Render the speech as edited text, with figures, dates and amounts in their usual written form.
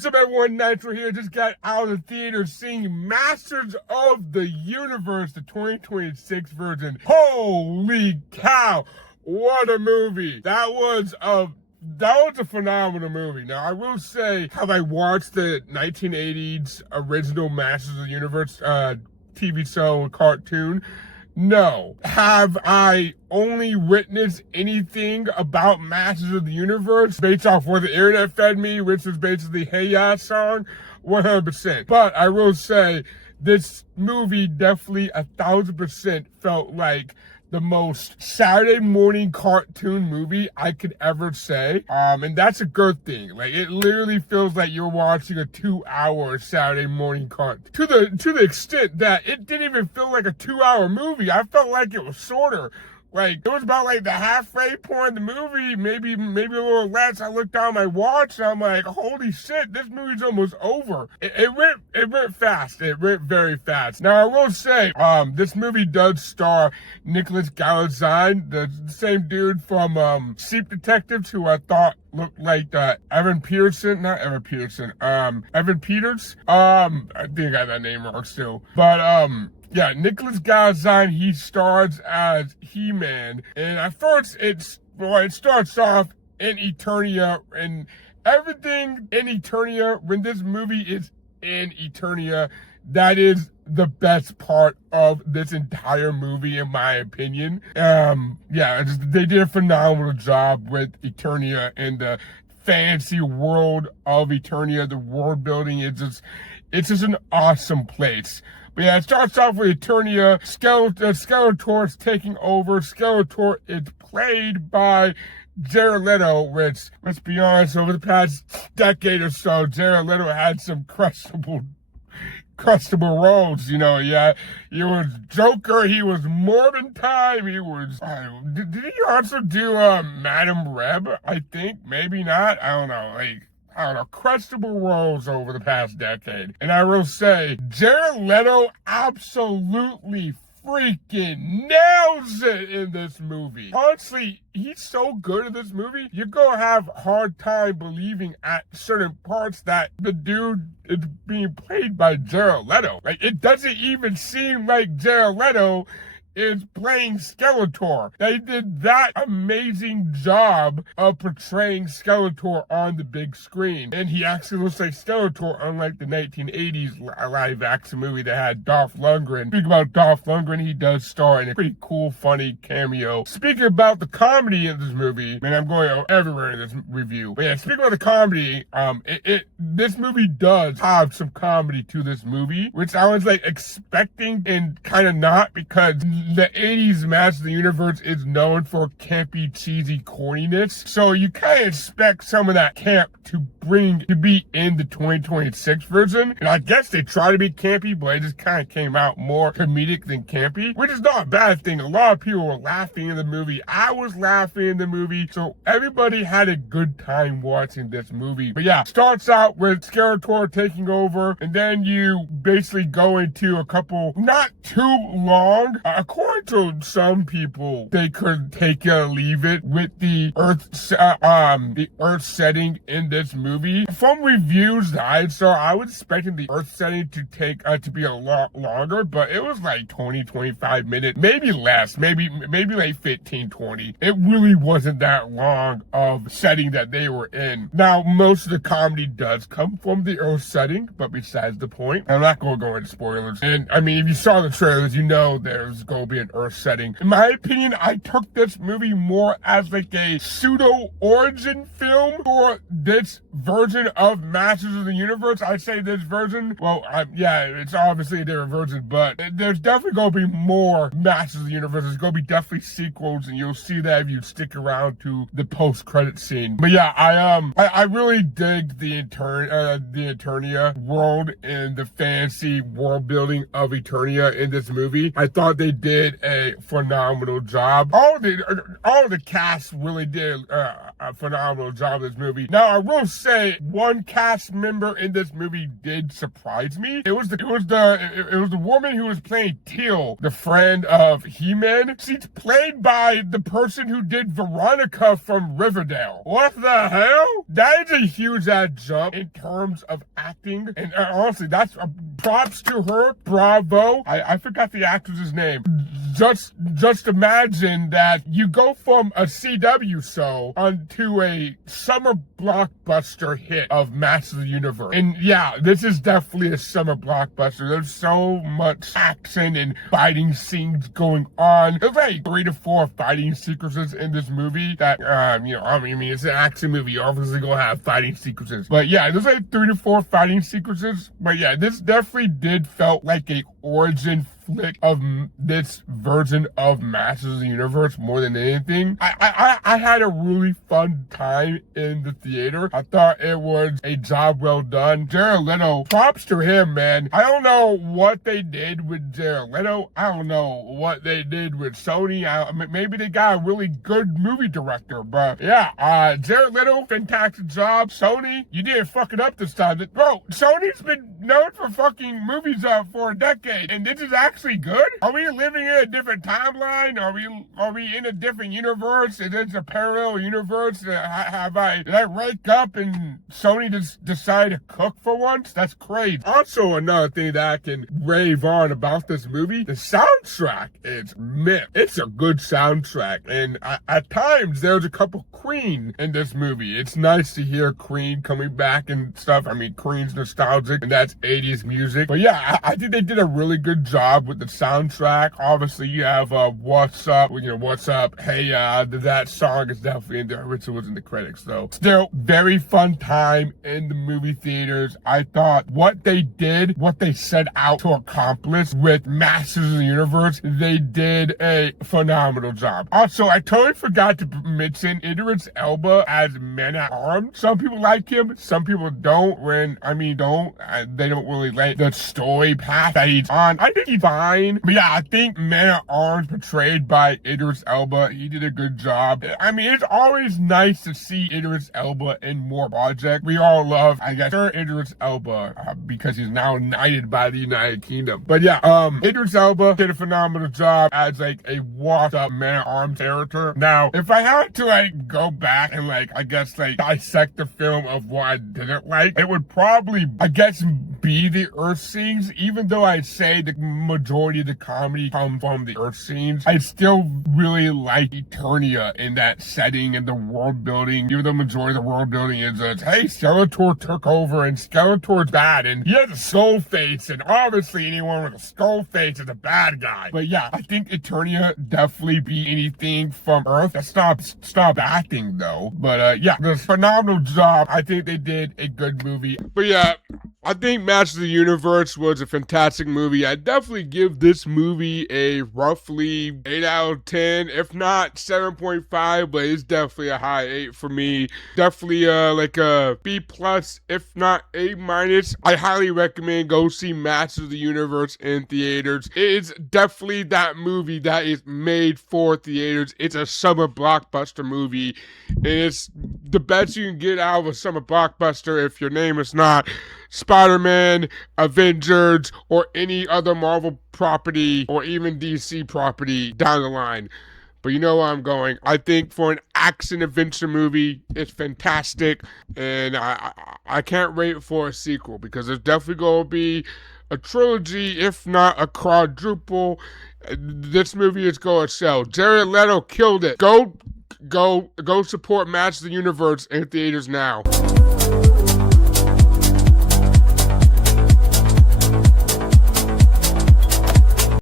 What's up, everyone? Nitro here. Just got out of the theater seeing Masters of the Universe, the 2026 version. Holy cow! What a movie! That was a phenomenal movie. Now, I will say, have I watched the 1980s original Masters of the Universe TV show and cartoon? No. Have I only witnessed anything about Masters of the Universe based off what the internet fed me, which was basically Hey Ya song? 100%. But I will say, this movie definitely 1,000% felt like the most Saturday morning cartoon movie I could ever say. And that's a good thing. Like, it literally feels like you're watching a 2-hour Saturday morning cartoon. To the extent that it didn't even feel like a 2-hour movie. I felt like it was shorter. Like, it was about like the halfway point of the movie, maybe a little less. I looked down my watch and I'm like, holy shit, this movie's almost over. It went fast. It went very fast. Now, I will say, this movie does star Nicholas Galitzine, the same dude from Sheep Detectives, who I thought looked like Evan Peters. I think I got that name wrong still. But yeah, Nicholas Galitzine, he stars as He-Man. And at first, it starts off in Eternia, and everything in Eternia, when this movie is in Eternia, that is the best part of this entire movie, in my opinion. They did a phenomenal job with Eternia and the fancy world of Eternia. The world building is it's just an awesome place. But yeah, it starts off with Eternia. Skeletor is taking over. Skeletor is played by Jared Leto, which, let's be honest, over the past decade or so, Jared Leto had some crushable roles, you know. Yeah, he was Joker, he was Morbin Time, he was, did he also do Madam Reb? I think, maybe not, I don't know, crushable roles over the past decade. And I will say, Jared Leto absolutely freaking nails it in this movie. Honestly, he's so good in this movie, you're gonna have a hard time believing at certain parts that the dude is being played by Jared Leto. Like, it doesn't even seem like Jared Leto is playing Skeletor. They did that amazing job of portraying Skeletor on the big screen. And he actually looks like Skeletor, unlike the 1980s live action movie that had Dolph Lundgren. Speaking about Dolph Lundgren, he does star in a pretty cool, funny cameo. Speaking about the comedy in this movie, man, I'm going everywhere in this review. But yeah, speaking about the comedy, this movie does have some comedy to this movie, which I was like expecting and kind of not, because the 80s Masters of the Universe is known for campy, cheesy corniness. So you kind of expect some of that camp to be in the 2026 version. And I guess they try to be campy, but it just kind of came out more comedic than campy, which is not a bad thing. A lot of people were laughing in the movie. I was laughing in the movie. So everybody had a good time watching this movie. But yeah, starts out with Skeletor taking over, and then you basically go into a couple, not too long, according to some people, they could take it or leave it with the Earth setting in this movie. From reviews that I saw, I was expecting the Earth setting to take to be a lot longer, but it was like 20-25 minutes, maybe less, maybe like 15-20. It really wasn't that long of setting that they were in. Now, most of the comedy does come from the Earth setting, but besides the point, I'm not going to go into spoilers. And I mean, if you saw the trailers, you know there's going to be an Earth setting. In my opinion, I took this movie more as like a pseudo origin film for this version of Masters of the Universe. I'd say this version, well, yeah, it's obviously a different version, but there's definitely going to be more Masters of the Universe. There's going to be definitely sequels, and you'll see that if you stick around to the post-credit scene. But yeah, I really dig the Eternia world and the fancy world building of Eternia in this movie. I thought they did a phenomenal job. All the cast really did a phenomenal job in this movie. Now, I will say one cast member in this movie did surprise me. It was the woman who was playing Teela, the friend of He-Man. She's played by the person who did Veronica from Riverdale. What the hell? That is a huge jump in terms of acting, and honestly, that's props to her. Bravo. I forgot the actress's name. Just imagine that you go from a CW show onto a summer blockbuster hit of Masters of the Universe. And yeah, this is definitely a summer blockbuster. There's so much action and fighting scenes going on. There's like 3 to 4 fighting sequences in this movie that, it's an action movie. You're obviously gonna have fighting sequences. But yeah, there's like 3 to 4 fighting sequences. But yeah, this definitely did felt like a origin flick of this version of Masters of the Universe more than anything. I had a really fun time in the theater. I thought it was a job well done. Jared Leto, props to him, man. I don't know what they did with Jared Leto. I don't know what they did with Sony. Maybe they got a really good movie director, but yeah, Jared Leto, fantastic job. Sony, you didn't fuck it up this time. Bro, Sony's been known for fucking movies for a decade, and this is actually good? Are we living in a different timeline? Are we in a different universe? Is this a parallel universe? Did I wake up and Sony just decided to cook for once? That's crazy. Also, another thing that I can rave on about this movie, the soundtrack is mint. It's a good soundtrack, and at times there's a couple Queen in this movie. It's nice to hear Queen coming back and stuff. I mean, Queen's nostalgic, and that's 80s music. But yeah, I think they did a really good job with the soundtrack. Obviously, you have What's Up, What's Up, Hey Ya. That song is definitely in there, which was in the credits, though. Still, very fun time in the movie theaters. I thought what they did, what they set out to accomplish with Masters of the Universe, they did a phenomenal job. Also, I totally forgot to mention Idris Elba as Man-at-Arms. Some people like him, some people don't. They don't really like the story path that he's on. I think he's fine. But yeah, I think Man-at-Arms portrayed by Idris Elba, he did a good job. I mean, it's always nice to see Idris Elba in more projects. We all love, I guess, Idris Elba because he's now knighted by the United Kingdom. But yeah, Idris Elba did a phenomenal job as like a washed-up Man-at-Arms character. Now, if I had to go back and dissect the film of what I didn't like, it would probably, be the Earth scenes. Even though I say the majority of the comedy comes from the Earth scenes, I still really like Eternia in that setting and the world building. Even though the majority of the world building is hey, Skeletor took over and Skeletor's bad and he has a skull face, and obviously anyone with a skull face is a bad guy. But yeah, I think Eternia definitely beat anything from Earth. That stop acting though. But yeah, the phenomenal job. I think they did a good movie. But yeah, I think Masters of the Universe was a fantastic movie. I definitely give this movie a roughly 8 out of 10, if not 7.5, but it's definitely a high 8 for me. Definitely like a B+, if not A-. I highly recommend go see Masters of the Universe in theaters. It's definitely that movie that is made for theaters. It's a summer blockbuster movie, and it's the best you can get out of a summer blockbuster if your name is not Spider-Man, Avengers, or any other Marvel property, or even DC property down the line. But you know where I'm going. I think for an action-adventure movie, it's fantastic, and I can't wait for a sequel, because there's definitely going to be a trilogy, if not a quadruple. This movie is going to sell. Jared Leto killed it. Go support Masters of the Universe in theaters now.